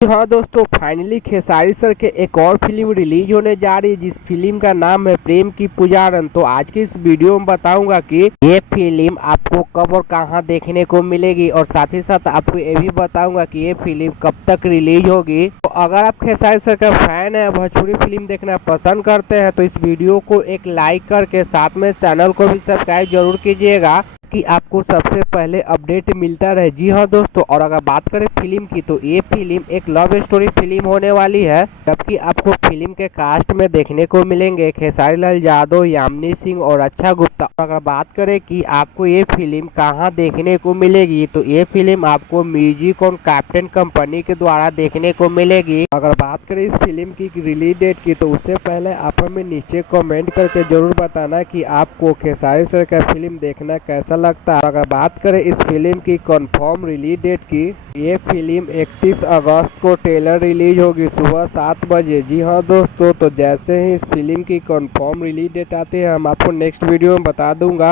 हाँ दोस्तों, finally Khesari sir के एक और फिल्म रिलीज होने जा रही है जिस फिल्म का नाम है प्रेम की पुजारन। तो आज की इस वीडियो में बताऊंगा कि ये फिल्म आपको कब और कहां देखने को मिलेगी और साथ ही साथ आपको ये भी बताऊंगा कि ये फिल्म कब तक रिलीज होगी। तो अगर आप खेसारी सर का फैन है, भोजपुरी फिल्म देखना पसंद करते हैं तो इस वीडियो को एक लाइक करके साथ में चैनल को भी सब्सक्राइब जरूर कीजिएगा कि आपको सबसे पहले अपडेट मिलता रहे। जी हाँ दोस्तों, और अगर बात करें फिल्म की तो ये फिल्म एक लव स्टोरी फिल्म होने वाली है, जबकि आपको फिल्म के कास्ट में देखने को मिलेंगे खेसारी लाल यादव, यामिनी सिंह और अच्छा गुप्ता। और अगर बात करें कि आपको ये फिल्म कहाँ देखने को मिलेगी तो ये फिल्म आपको म्यूजिक और कैप्टन कंपनी के द्वारा देखने को मिलेगी। अगर बात करें इस फिल्म की रिलीज डेट की तो उससे पहले आप हमें नीचे कमेंट करके जरूर बताना कि आपको खेसारी सर का फिल्म देखना कैसा लगता है। अगर बात करें इस फिल्म की कंफर्म रिलीज डेट की, ये फिल्म 31 अगस्त को ट्रेलर रिलीज होगी सुबह 7 बजे। जी हाँ दोस्तों, तो जैसे ही इस फिल्म की कंफर्म रिलीज डेट आती है हम आपको नेक्स्ट वीडियो में बता दूंगा।